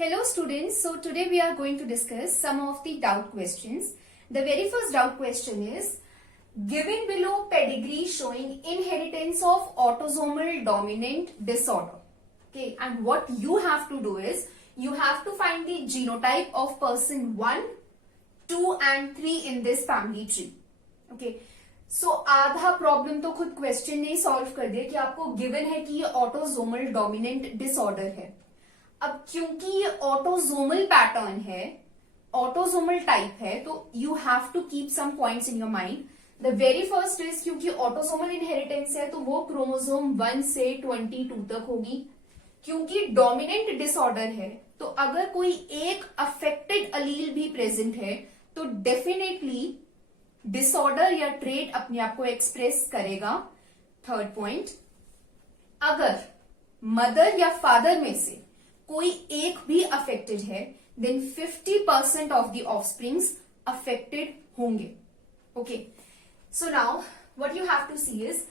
Hello students, so today we are going to discuss some of the doubt questions. The very first doubt question is, given below pedigree showing inheritance of autosomal dominant disorder. Okay, and what you have to do is, you have to find the genotype of person 1, 2 and 3 in this family tree. Okay, so आधा problem तो खुद question ने solve कर दिया कि आपको given है कि ये ऑटोजोमल डोमिनेंट डिसऑर्डर है. अब क्योंकि ये ऑटोजोमल पैटर्न है, ऑटोजोमल टाइप है, तो you have to keep some points in your mind. The very first is, क्योंकि ऑटोजोमल इनहेरिटेंस है तो वो क्रोमोसोम 1 से 22 तक होगी. क्योंकि डोमिनेंट डिसऑर्डर है तो अगर कोई एक अफेक्टेड अलील भी प्रेजेंट है तो डेफिनेटली डिसऑर्डर या ट्रेट अपने आप को एक्सप्रेस करेगा. थर्ड पॉइंट, अगर मदर या फादर में से कोई एक भी अफेक्टेड है then 50% of the offsprings affected होंगे. Okay, so now what you have to see is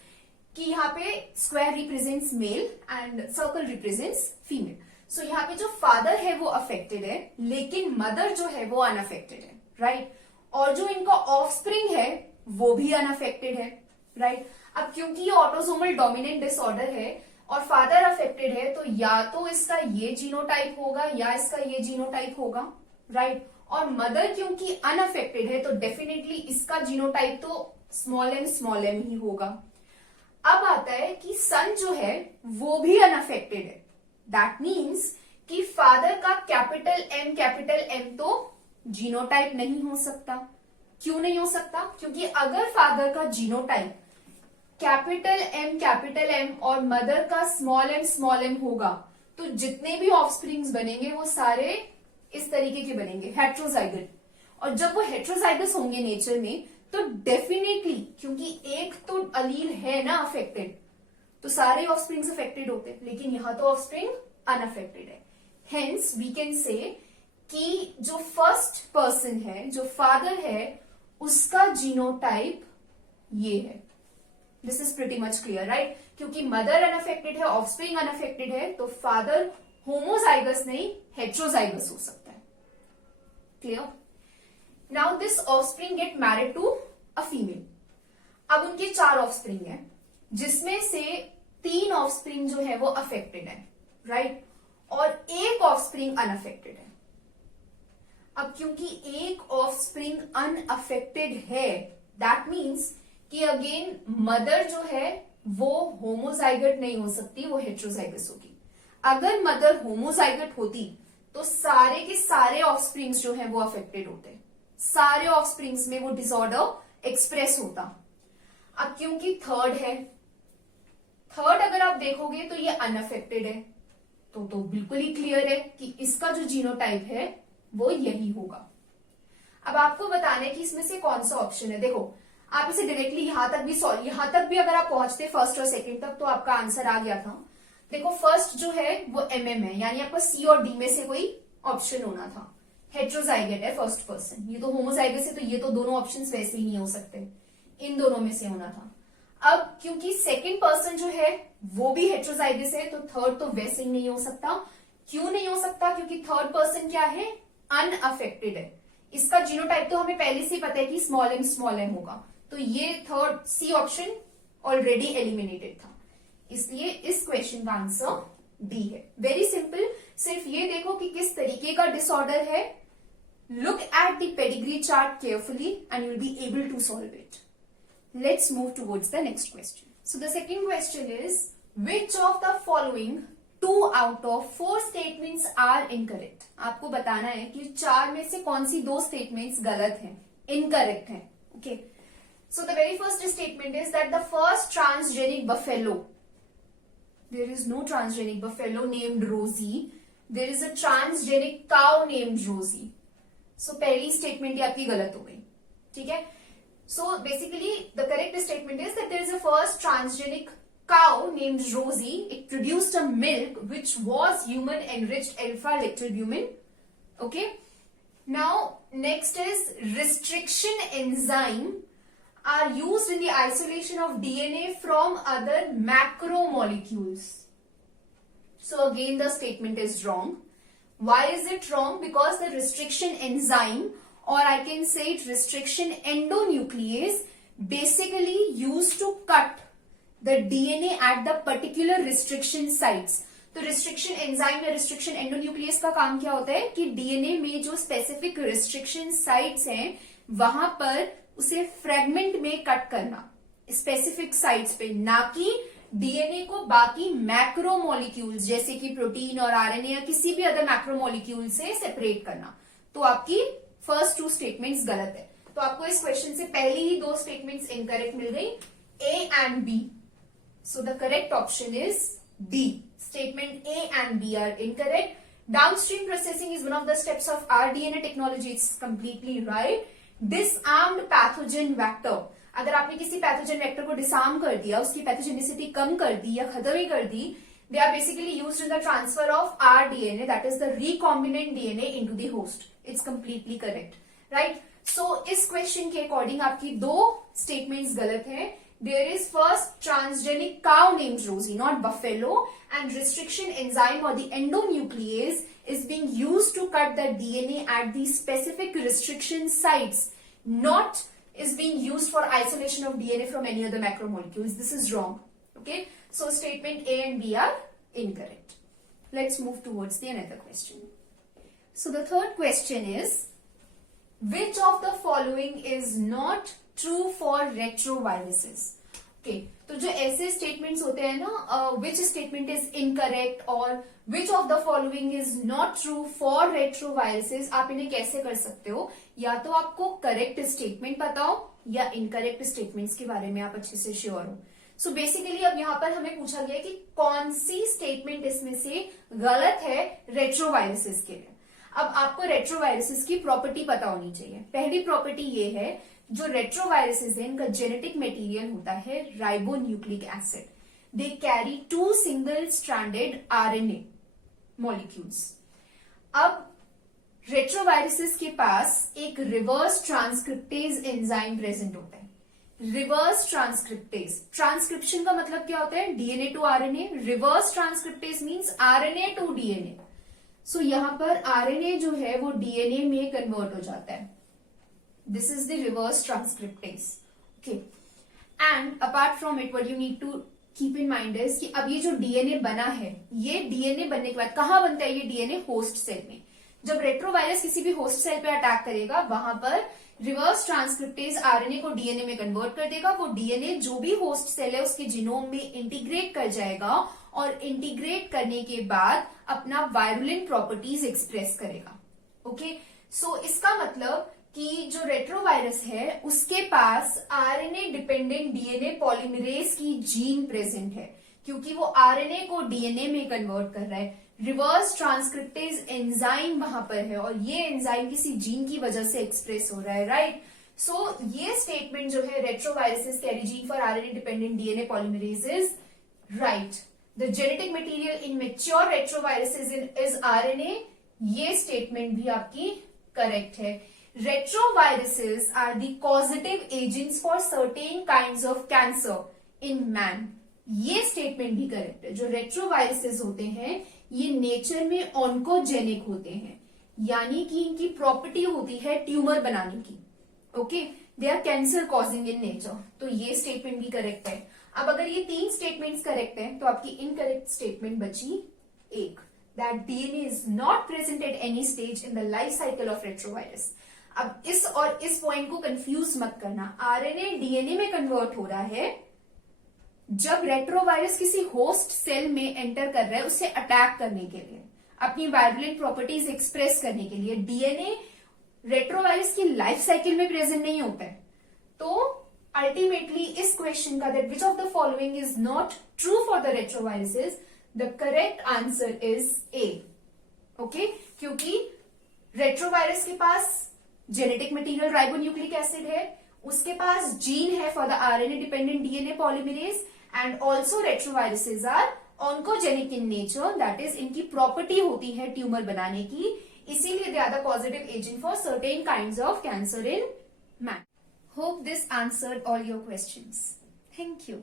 कि यहाँ पे square represents male and circle represents female. So यहाँ पे जो फादर है वो अफेक्टेड है लेकिन मदर जो है वो अनअफेक्टेड है, राइट? और जो इनका ऑफस्प्रिंग है वो भी अनअफेक्टेड है, राइट? अब क्योंकि ये ऑटोसोमल डोमिनेंट डिसऑर्डर है और फादर अफेक्टेड है तो या तो इसका ये जीनोटाइप होगा या इसका ये जीनोटाइप होगा, राइट? और मदर क्योंकि अनअफेक्टेड है तो डेफिनेटली इसका जीनोटाइप तो स्मॉल एम ही होगा. अब आता है कि सन जो है वो भी अनअफेक्टेड है. दैट मीन्स कि फादर का कैपिटल एम तो जीनोटाइप नहीं हो सकता. क्यों नहीं हो सकता? क्योंकि अगर फादर का जीनोटाइप कैपिटल एम और मदर का स्मॉल एम होगा तो जितने भी ऑफस्प्रिंग्स बनेंगे वो सारे इस तरीके के बनेंगे, हेट्रोजाइगल. और जब वो हेट्रोजाइगस होंगे नेचर में तो डेफिनेटली, क्योंकि एक तो अलील है ना अफेक्टेड, तो सारे ऑफस्प्रिंग्स अफेक्टेड होते हैं, लेकिन यहां तो ऑफस्प्रिंग अनअफेक्टेड है. हेंस वी कैन से कि जो फर्स्ट पर्सन है, जो फादर है, उसका जीनोटाइप ये है. This is pretty much clear, right? क्योंकि मदर अनअफेक्टेड है, ऑफस्प्रिंग अनअफेक्टेड है, तो फादर होमोजाइगस नहीं हेट्रोजाइगस हो सकता है. Clear? Now this offspring get married to a female. अब उनके 4 ऑफस्प्रिंग है जिसमें से 3 ऑफस्प्रिंग जो है वो अफेक्टेड है, राइट? और एक ऑफस्प्रिंग अनअफेक्टेड है. अब क्योंकि एक ऑफस्प्रिंग अनअफेक्टेड है दैट मीन्स कि अगेन मदर जो है वो होमोजाइगट नहीं हो सकती, वो हेट्रोजाइगस होगी. अगर मदर होमोजाइगट होती तो सारे के सारे ऑफस्प्रिंग्स जो है वो अफेक्टेड होते, सारे ऑफस्प्रिंग्स में वो डिसऑर्डर एक्सप्रेस होता. अब क्योंकि थर्ड अगर आप देखोगे तो ये अनअफेक्टेड है तो बिल्कुल ही क्लियर है कि इसका जो जीनोटाइप है वो यही होगा. अब आपको बताना है कि इसमें से कौन सा ऑप्शन है. देखो, आप इसे डायरेक्टली यहां तक भी अगर आप पहुंचते फर्स्ट और सेकंड तक तो आपका आंसर आ गया था. देखो, फर्स्ट जो है वो एमएम है, यानी आपका सी और डी में से कोई ऑप्शन होना था. हेट्रोजाइगट है फर्स्ट पर्सन, ये तो होमोजाइगस है तो ये तो दोनों ऑप्शंस वैसे ही नहीं हो सकते, इन दोनों में से होना था. अब क्योंकि सेकंड पर्सन जो है वो भी हेट्रोजाइगस है तो थर्ड तो वैसे ही नहीं हो सकता. क्यों नहीं हो सकता? क्योंकि थर्ड पर्सन क्या है? अनअफेक्टेड है. इसका जीनोटाइप तो हमें पहले से ही पता है कि स्मॉल एम होगा, तो ये third C option already eliminated था. इसलिए इस क्वेश्चन का आंसर डी है. Very simple. सिर्फ ये देखो कि किस तरीके का डिसऑर्डर है. Look at the pedigree chart carefully and you'll be able to solve it. Let's move towards the next question. So the second question is, which of the following 2 out of 4 statements are incorrect? आपको बताना है कि 4 में से कौन सी 2 statements गलत हैं, incorrect हैं. Okay. So the very first statement is that the first transgenic buffalo, there is no transgenic buffalo named Rosie. There is a transgenic cow named Rosie. सो पहली स्टेटमेंट ही आपकी गलत हो गई. ठीक है. So basically the correct statement is that there is a first transgenic cow named Rosie. It produced a milk which was human enriched alpha lactalbumin. Okay. Now next is restriction enzyme are used in the isolation of DNA from other macromolecules. So again the statement is wrong. Why is it wrong? Because the restriction enzyme, or I can say it restriction endonuclease, basically used to cut the DNA at the particular restriction sites. तो restriction enzyme या restriction endonuclease का काम क्या होता है कि DNA में जो स्पेसिफिक रिस्ट्रिक्शन साइट्स हैं वहां पर उसे फ्रेगमेंट में कट करना स्पेसिफिक साइट्स पे, ना कि डीएनए को बाकी मैक्रोमोलिक्यूल्स जैसे कि प्रोटीन और आरएनए या किसी भी अदर मैक्रोमोलिक्यूल से सेपरेट करना। तो आपकी फर्स्ट 2 स्टेटमेंट्स गलत है। तो आपको इस क्वेश्चन से पहले ही 2 स्टेटमेंट्स इनकरेक्ट मिल गई, A and B. So the correct option is D. Statement A and B are incorrect. Downstream processing is one of the steps of our DNA technology. It's completely right. Disarmed pathogen vector. अगर आपने किसी pathogen vector को disarm कर दिया, उसकी pathogenicity कम कर दी या खत्म ही कर दी, they are basically used in the transfer of our DNA, that is the recombinant DNA into the host. It's completely correct, right? So इस क्वेश्चन के अकॉर्डिंग आपकी 2 स्टेटमेंट्स गलत है। There is first transgenic cow named Rosie, not buffalo, and restriction enzyme or the endonuclease is being used to cut the DNA at the specific restriction sites, not is being used for isolation of DNA from any other macromolecules. This is wrong. Okay, so statement A and B are incorrect. Let's move towards the another question. So the third question is, which of the following is not true for retroviruses? Okay, तो जो ऐसे statements होते हैं ना, which statement is incorrect और विच of the following is not true for retroviruses, आप इन्हें कैसे कर सकते हो? या तो आपको करेक्ट स्टेटमेंट पता हो या इनकरेक्ट स्टेटमेंट्स के बारे में आप अच्छे से श्योर हो। सो बेसिकली अब यहाँ पर हमें पूछा गया कि कौन सी स्टेटमेंट इसमें से गलत है रेट्रोवायरसेस के लिए। अब आपको रेट्रोवायरसेस की प्रॉपर्टी पता होनी चाहिए। पहली प्रॉपर्टी ये है, जो रेट्रोवायरसेस है इनका जेनेटिक मटेरियल होता है ribonucleic acid. They carry 2 single stranded RNA molecules. अब रेट्रोवायरसेस के पास एक रिवर्स ट्रांसक्रिप्टेज एंजाइम प्रेजेंट होता है। रिवर्स ट्रांसक्रिप्टेज, ट्रांसक्रिप्शन का मतलब क्या होता है? DNA to RNA. Reverse transcriptase means RNA to DNA. So यहां पर आरएनए जो है वो डीएनए में कन्वर्ट हो जाता है। This is the reverse transcriptase. Okay. And apart from it, what you need to keep in mind is कि अब ये जो डीएनए बना है, ये डीएनए बनने के बाद कहाँ बनता है? ये डीएनए होस्ट सेल में। जब रेट्रोवायरस किसी भी होस्ट सेल पे अटैक करेगा, वहां पर रिवर्स ट्रांसक्रिप्टेज आरएनए को डीएनए में कन्वर्ट कर देगा। वो डीएनए जो भी होस्ट सेल है उसके जीनोम में इंटीग्रेट कर जाएगा और इंटीग्रेट करने के बाद अपना वायरुलेंट प्रॉपर्टीज एक्सप्रेस करेगा। ओके, सो इसका मतलब कि जो रेट्रोवायरस है उसके पास आरएनए डिपेंडेंट डीएनए पॉलीमरेज की जीन प्रेजेंट है, क्योंकि वो आरएनए को डीएनए में कन्वर्ट कर रहा है। रिवर्स ट्रांसक्रिप्टेज एंजाइम वहां पर है और ये एंजाइम किसी जीन की वजह से एक्सप्रेस हो रहा है, राइट? सो ये स्टेटमेंट जो है retroviruses carry gene for RNA dependent DNA polymerase is right. The genetic material in mature retroviruses is RNA, ये स्टेटमेंट भी आपकी करेक्ट है। Retroviruses are the causative agents for certain kinds of cancer in man. ये statement भी correct है। जो retroviruses होते हैं ये नेचर में ऑन्कोजेनिक होते हैं, यानी कि इनकी प्रॉपर्टी होती है ट्यूमर बनाने की। Okay, they are cancer causing in nature. तो ये स्टेटमेंट भी करेक्ट है। अब अगर ये 3 स्टेटमेंट्स करेक्ट है तो आपकी इनकरेक्ट स्टेटमेंट बची एक, that DNA is not present at any stage in the life cycle of retrovirus. अब इस और इस पॉइंट को कंफ्यूज मत करना। आरएनए डीएनए में कन्वर्ट हो रहा है जब रेट्रोवायरस किसी होस्ट सेल में एंटर कर रहा है उसे अटैक करने के लिए, अपनी वायरुलेंट प्रॉपर्टीज एक्सप्रेस करने के लिए। डीएनए रेट्रोवायरस की लाइफ साइकिल में प्रेजेंट नहीं होता है। तो अल्टीमेटली इस क्वेश्चन का, that which of the following is not true for the retroviruses, the correct answer is A. Okay, क्योंकि रेट्रोवायरस के पास जेनेटिक मटेरियल राइबोन्यूक्लिक एसिड है, उसके पास जीन है for the RNA dependent DNA polymerase, and also retroviruses are oncogenic in nature, that is इनकी property होती है ट्यूमर बनाने की, इसीलिए they are the positive agent for certain kinds of cancer in man. Hope this answered all your questions. Thank you.